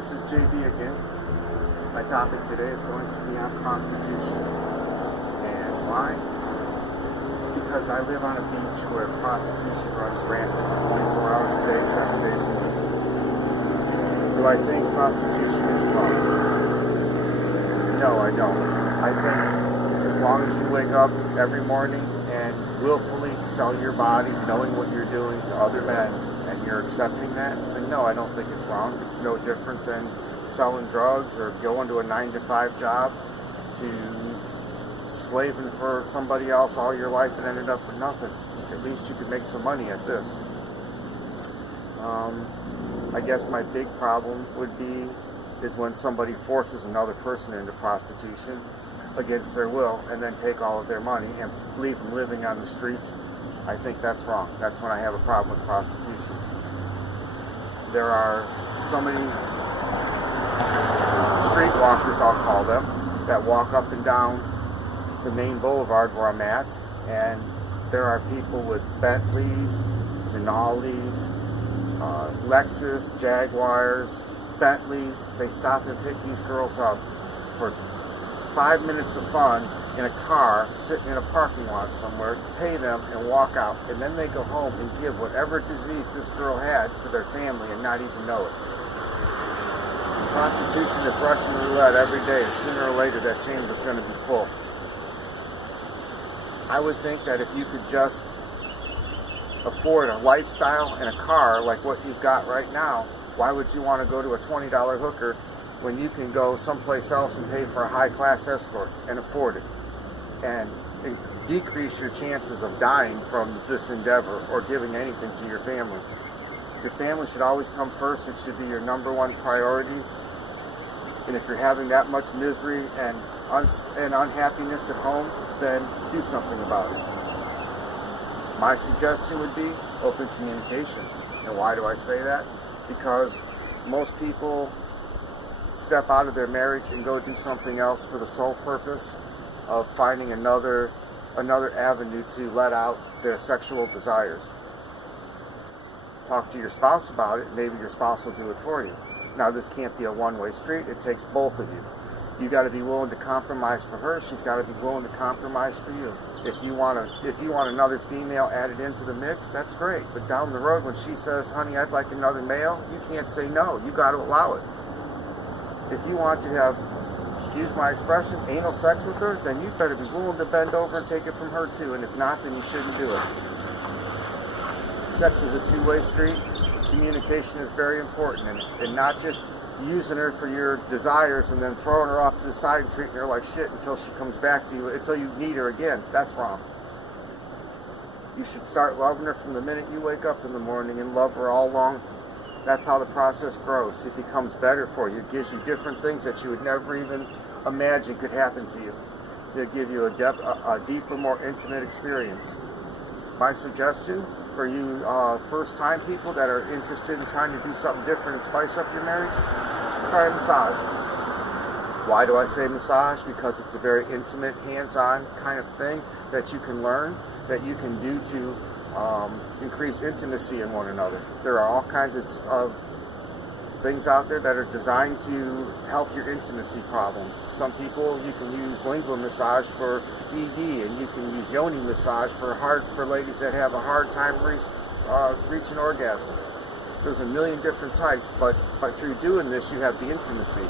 This is JD again. My topic today is going to be on prostitution. And why? Because I live on a beach where prostitution runs rampant 24 hours a day, 7 days a week. Do I think prostitution is wrong? No, I don't. I think as long as you wake up every morning and willfully sell your body, knowing what you're doing to other men, and you're accepting that, then no, I don't think it's wrong. It's no different than selling drugs or going to a 9-to-5 job to slaving for somebody else all your life and ended up with nothing. At least you could make some money at this. I guess my big problem is when somebody forces another person into prostitution against their will and then take all of their money and leave them living on the streets. I think that's wrong. That's when I have a problem with prostitution. There are so many streetwalkers, I'll call them, that walk up and down the main boulevard where I'm at, and there are people with Bentleys, Denali's, Lexus, Jaguars, Bentleys. They stop and pick these girls up for 5 minutes of fun in a car, sitting in a parking lot somewhere, pay them and walk out, and then they go home and give whatever disease this girl had to their family and not even know it. Prostitution is Russian roulette every day, and sooner or later that chamber is going to be full. I would think that if you could just afford a lifestyle and a car like what you've got right now, why would you want to go to a $20 hooker when you can go someplace else and pay for a high-class escort and afford it and decrease your chances of dying from this endeavor or giving anything to your family? Your family should always come first. It should be your number one priority. And if you're having that much misery and unhappiness at home, then do something about it. My suggestion would be open communication. And why do I say that? Because most people step out of their marriage and go do something else for the sole purpose of finding another avenue to let out their sexual desires. Talk to your spouse about it. Maybe your spouse will do it for you. Now, this can't be a one-way street. It takes both of you. You got to be willing to compromise for her. She's got to be willing to compromise for you. If you want another female added into the mix, that's great. But down the road, when she says, "Honey, I'd like another male," you can't say no. You got to allow it. If you want to have, excuse my expression, anal sex with her, then you better be willing to bend over and take it from her too. And if not, then you shouldn't do it. Sex is a two-way street. Communication is very important, and not just using her for your desires and then throwing her off to the side and treating her like shit until she comes back to you, until you need her again. That's wrong. You should start loving her from the minute you wake up in the morning and love her all along. That's how the process grows. It becomes better for you. It gives you different things that you would never even imagine could happen to you. It'll give you a deeper, more intimate experience. My suggestion for you first-time people that are interested in trying to do something different and spice up your marriage, try a massage. Why do I say massage? Because it's a very intimate, hands-on kind of thing that you can learn, that you can do to increase intimacy in one another. There are all kinds of things out there that are designed to help your intimacy problems. Some people, you can use lingual massage for ED, and you can use yoni massage for ladies that have a hard time reaching orgasm. There's a million different types, but through doing this, you have the intimacy.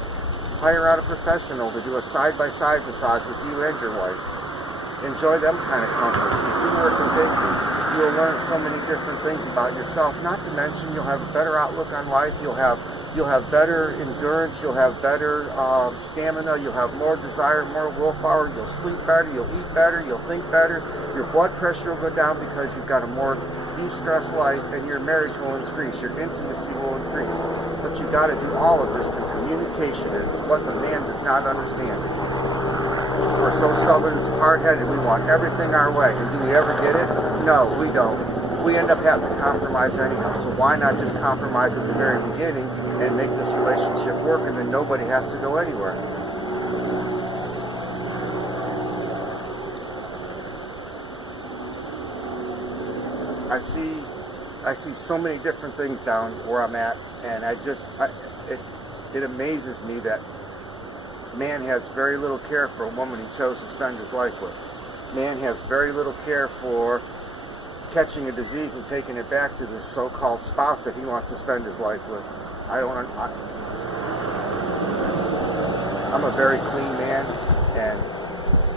Hire out a professional to do a side-by-side massage with you and your wife. Enjoy them kind of comforts. And see where it can take you. You'll learn so many different things about yourself. Not to mention, you'll have a better outlook on life. You'll have better endurance. You'll have better stamina. You'll have more desire, more willpower. You'll sleep better. You'll eat better. You'll think better. Your blood pressure will go down because you've got a more de-stressed life, and your marriage will increase. Your intimacy will increase. But you got to do all of this through communication. It's what the man does not understand. We're so stubborn and hard-headed. We want everything our way. And do we ever get it? No, we don't. We end up having to compromise anyhow. So why not just compromise at the very beginning and make this relationship work, and then nobody has to go anywhere? I see so many different things down where I'm at, and it amazes me that man has very little care for a woman he chose to spend his life with. Man has very little care for catching a disease and taking it back to this so-called spouse that he wants to spend his life with. I'm a very clean man, and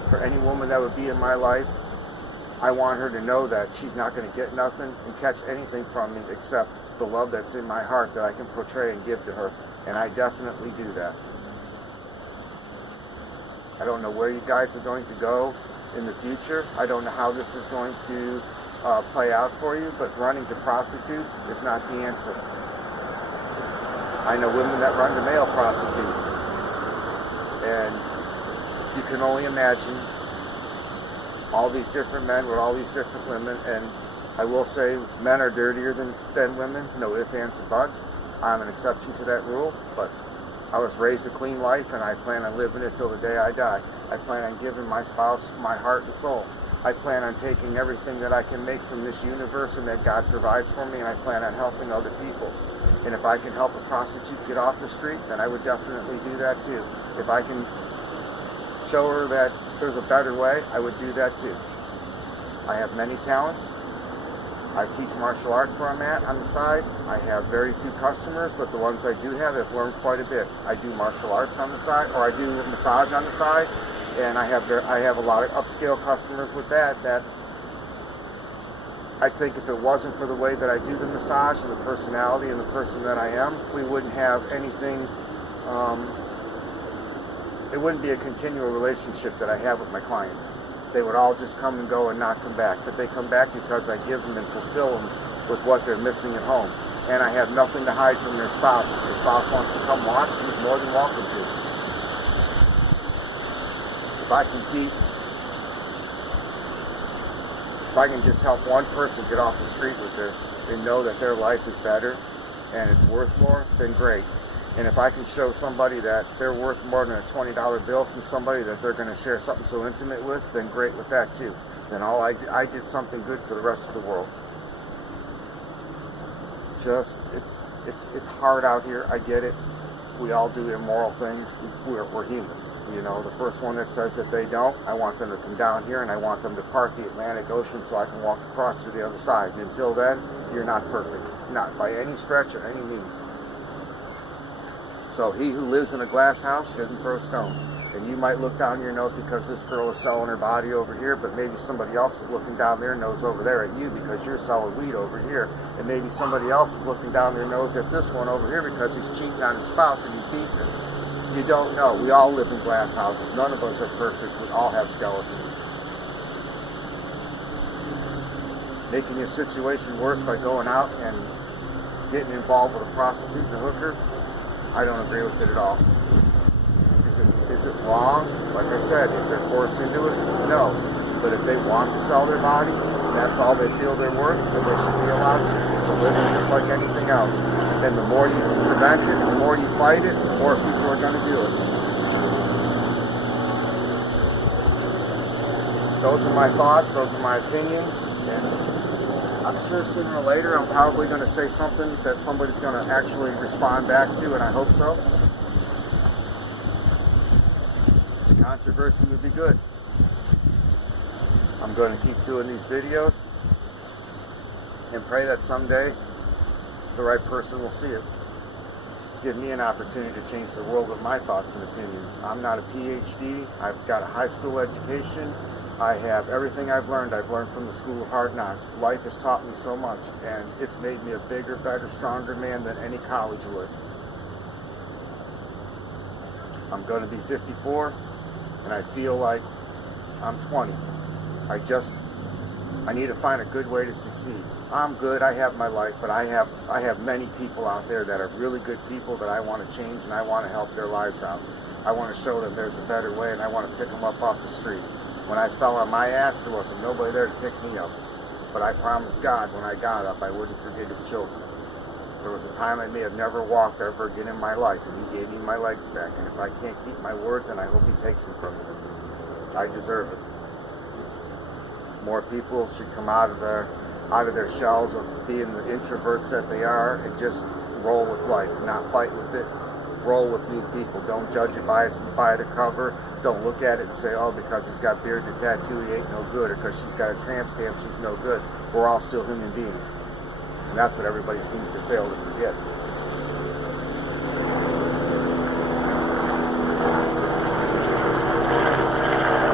for any woman that would be in my life, I want her to know that she's not going to get nothing and catch anything from me except the love that's in my heart that I can portray and give to her. And I definitely do that. I don't know where you guys are going to go in the future. I don't know how this is going to play out for you, but running to prostitutes is not the answer. I know women that run to male prostitutes, and you can only imagine all these different men with all these different women. And I will say men are dirtier than women, no ifs, ands, or buts. I'm an exception to that rule, but I was raised a clean life, and I plan on living it till the day I die. I plan on giving my spouse my heart and soul. I plan on taking everything that I can make from this universe and that God provides for me, and I plan on helping other people. And if I can help a prostitute get off the street, then I would definitely do that too. If I can show her that there's a better way, I would do that too. I have many talents. I teach martial arts where I'm at on the side. I have very few customers, but the ones I do have, I've learned quite a bit. I do martial arts on the side, or I do massage on the side, and I have a lot of upscale customers with that I think if it wasn't for the way that I do the massage and the personality and the person that I am, we wouldn't have anything, it wouldn't be a continual relationship that I have with my clients. They would all just come and go and not come back. But they come back because I give them and fulfill them with what they're missing at home. And I have nothing to hide from their spouse. If their spouse wants to come watch, he's more than welcome to. If I can just help one person get off the street with this and know that their life is better and it's worth more, then great. And if I can show somebody that they're worth more than a $20 bill from somebody that they're going to share something so intimate with, then great with that too. Then I did something good for the rest of the world. Just, it's hard out here. I get it. We all do immoral things. We're human. You know, the first one that says that they don't, I want them to come down here and I want them to part the Atlantic Ocean so I can walk across to the other side. And until then, you're not perfect. Not by any stretch or any means. So he who lives in a glass house shouldn't throw stones. And you might look down your nose because this girl is selling her body over here, but maybe somebody else is looking down their nose over there at you because you're selling weed over here. And maybe somebody else is looking down their nose at this one over here because he's cheating on his spouse and he's beating her. You don't know. We all live in glass houses. None of us are perfect. We all have skeletons. Making a situation worse by going out and getting involved with a prostitute and a hooker, I don't agree with it at all. Is it wrong? Like I said, if they're forced into it, no. But if they want to sell their body, and that's all they feel they're worth, then they should be allowed to. It's a living just like anything else. And the more you prevent it, the more you fight it, the more people are going to do it. Those are my thoughts, those are my opinions, and I'm sure sooner or later I'm probably going to say something that somebody's going to actually respond back to, and I hope so. Controversy would be good. I'm going to keep doing these videos and pray that someday the right person will see it. Give me an opportunity to change the world with my thoughts and opinions. I'm not a PhD. I've got a high school education. I have everything I've learned from the School of Hard Knocks. Life has taught me so much, and it's made me a bigger, better, stronger man than any college would. I'm going to be 54, and I feel like I'm 20. I need to find a good way to succeed. I'm good, I have my life, but I have many people out there that are really good people that I want to change, and I want to help their lives out. I want to show them there's a better way, and I want to pick them up off the street. When I fell on my ass, there wasn't nobody there to pick me up. But I promised God when I got up, I wouldn't forget his children. There was a time I may have never walked ever again in my life, and he gave me my legs back. And if I can't keep my word, then I hope he takes them from me. I deserve it. More people should come out of their shells of being the introverts that they are and just roll with life, not fight with it, roll with new people. Don't judge it by the cover. Don't look at it and say, oh, because he's got beard and a tattoo, he ain't no good, or because she's got a tramp stamp, she's no good. We're all still human beings. And that's what everybody seems to fail to forget.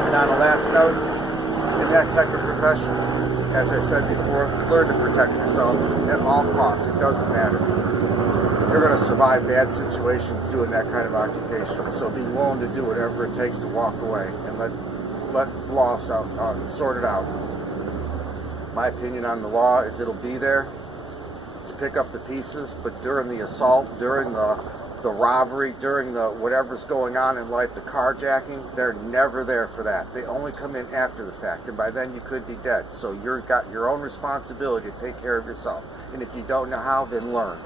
And on a last note, in that type of profession, as I said before, learn to protect yourself at all costs. It doesn't matter. You're going to survive bad situations doing that kind of occupation. So be willing to do whatever it takes to walk away and let law sort it out. My opinion on the law is it'll be there to pick up the pieces, but during the assault, during the robbery, during the whatever's going on in life, the carjacking, they're never there for that. They only come in after the fact, and by then you could be dead. So you've got your own responsibility to take care of yourself. And if you don't know how, then learn.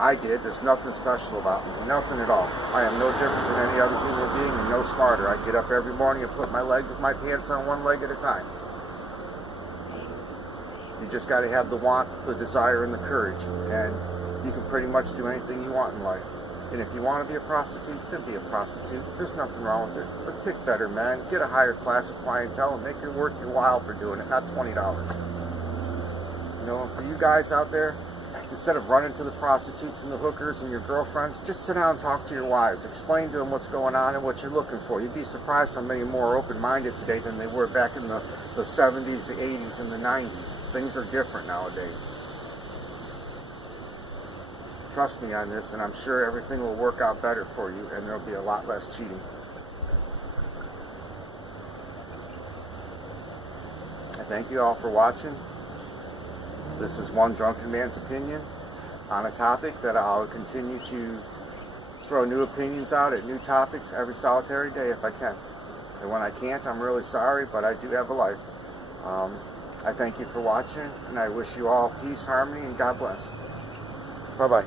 I did. There's nothing special about me. Nothing at all. I am no different than any other human being and no smarter. I get up every morning and put my pants on one leg at a time. You just got to have the want, the desire, and the courage. And you can pretty much do anything you want in life. And if you want to be a prostitute, then be a prostitute. There's nothing wrong with it. But pick better, man. Get a higher class of clientele and make it worth your while for doing it, not $20. You know, for you guys out there, instead of running to the prostitutes and the hookers and your girlfriends, just sit down and talk to your wives. Explain to them what's going on and what you're looking for. You'd be surprised how many more are open-minded today than they were back in the 70s, the 80s, and the 90s. Things are different nowadays. Trust me on this, and I'm sure everything will work out better for you, and there'll be a lot less cheating. I thank you all for watching. This is one drunken man's opinion on a topic that I'll continue to throw new opinions out at new topics every solitary day if I can. And when I can't, I'm really sorry, but I do have a life. I thank you for watching, and I wish you all peace, harmony, and God bless. Bye-bye.